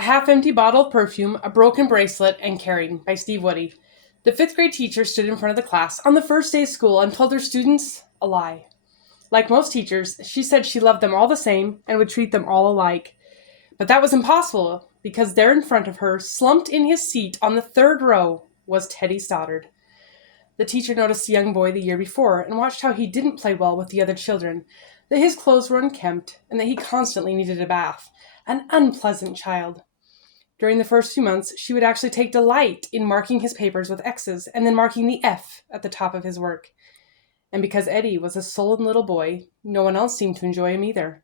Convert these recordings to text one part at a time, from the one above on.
A half-empty bottle of perfume, a broken bracelet, and Caring by Steve Woody. The fifth grade teacher stood in front of the class on the first day of school and told her students a lie. Like most teachers, she said she loved them all the same and would treat them all alike. But that was impossible because there in front of her, slumped in his seat on the third row, was Teddy Stoddard. The teacher noticed the young boy the year before and watched how he didn't play well with the other children, that his clothes were unkempt, and that he constantly needed a bath. An unpleasant child. During the first few months, she would actually take delight in marking his papers with X's and then marking the F at the top of his work. And because Eddie was a sullen little boy, no one else seemed to enjoy him either.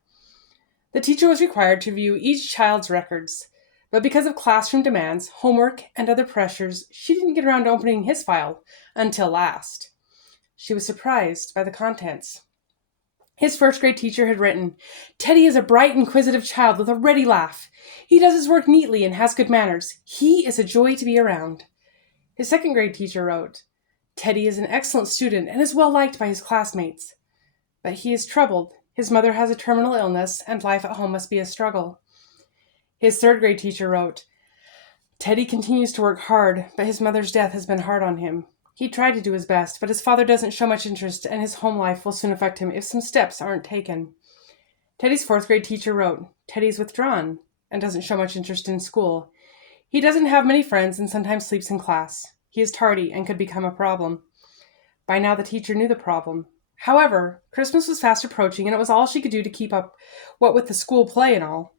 The teacher was required to review each child's records, but because of classroom demands, homework, and other pressures, she didn't get around to opening his file until last. She was surprised by the contents. His first grade teacher had written, "Teddy is a bright, inquisitive child with a ready laugh. He does his work neatly and has good manners. He is a joy to be around." His second grade teacher wrote, "Teddy is an excellent student and is well liked by his classmates. But he is troubled. His mother has a terminal illness and life at home must be a struggle." His third grade teacher wrote, "Teddy continues to work hard, but his mother's death has been hard on him. He tried to do his best, but his father doesn't show much interest and his home life will soon affect him if some steps aren't taken." Teddy's fourth grade teacher wrote, "Teddy's withdrawn and doesn't show much interest in school. He doesn't have many friends and sometimes sleeps in class. He is tardy and could become a problem." By now the teacher knew the problem. However, Christmas was fast approaching and it was all she could do to keep up what with the school play and all.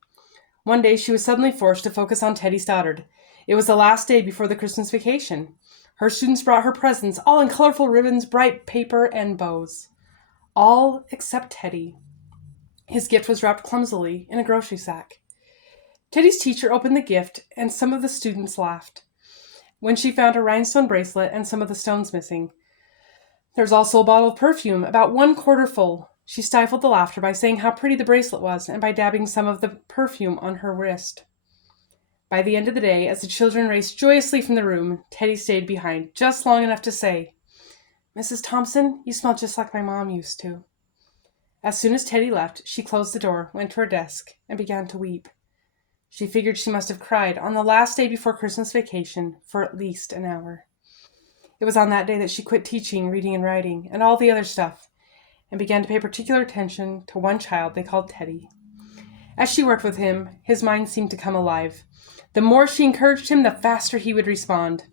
One day she was suddenly forced to focus on Teddy Stoddard. It was the last day before the Christmas vacation. Her students brought her presents, all in colorful ribbons, bright paper, and bows. All except Teddy. His gift was wrapped clumsily in a grocery sack. Teddy's teacher opened the gift, and some of the students laughed when she found a rhinestone bracelet and some of the stones missing. There was also a bottle of perfume, about 1/4 full. She stifled the laughter by saying how pretty the bracelet was and by dabbing some of the perfume on her wrist. By the end of the day, as the children raced joyously from the room, Teddy stayed behind just long enough to say, "Mrs. Thompson, you smell just like my mom used to." As soon as Teddy left, she closed the door, went to her desk, and began to weep. She figured she must have cried on the last day before Christmas vacation for at least an hour. It was on that day that she quit teaching, reading, and writing, and all the other stuff, and began to pay particular attention to one child they called Teddy. As she worked with him, his mind seemed to come alive. The more she encouraged him, the faster he would respond.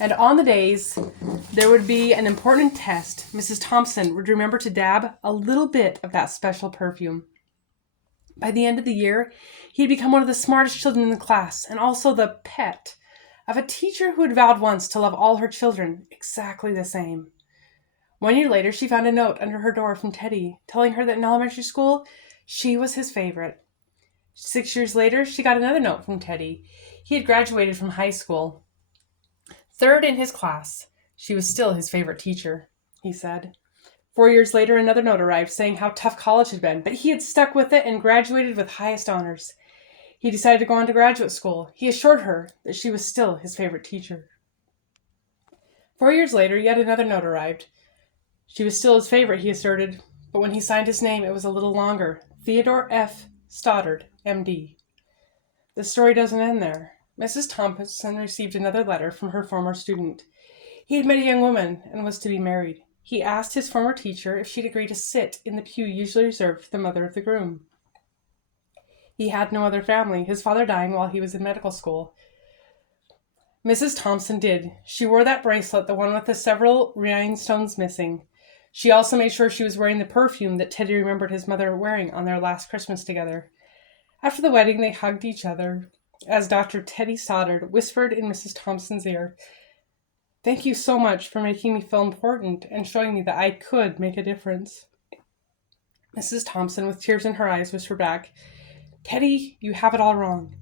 And on the days there would be an important test, Mrs. Thompson would remember to dab a little bit of that special perfume. By the end of the year, he had become one of the smartest children in the class, and also the pet of a teacher who had vowed once to love all her children exactly the same. 1 year later, she found a note under her door from Teddy, telling her that in elementary school, she was his favorite. 6 years later, she got another note from Teddy. He had graduated from high school. Third in his class. She was still his favorite teacher, he said. 4 years later, another note arrived saying how tough college had been, but he had stuck with it and graduated with highest honors. He decided to go on to graduate school. He assured her that she was still his favorite teacher. 4 years later, yet another note arrived. She was still his favorite, he asserted, but when he signed his name, it was a little longer. Theodore F. Stoddard, M.D. The story doesn't end there. Mrs. Thompson received another letter from her former student. He had met a young woman and was to be married. He asked his former teacher if she'd agree to sit in the pew usually reserved for the mother of the groom. He had no other family, his father dying while he was in medical school. Mrs. Thompson did. She wore that bracelet, the one with the several rhinestones missing. She also made sure she was wearing the perfume that Teddy remembered his mother wearing on their last Christmas together. After the wedding, they hugged each other as Dr. Teddy Stoddard whispered in Mrs. Thompson's ear, "Thank you so much for making me feel important and showing me that I could make a difference." Mrs. Thompson, with tears in her eyes, whispered back, "Teddy, you have it all wrong.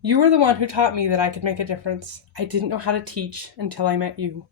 You were the one who taught me that I could make a difference. I didn't know how to teach until I met you."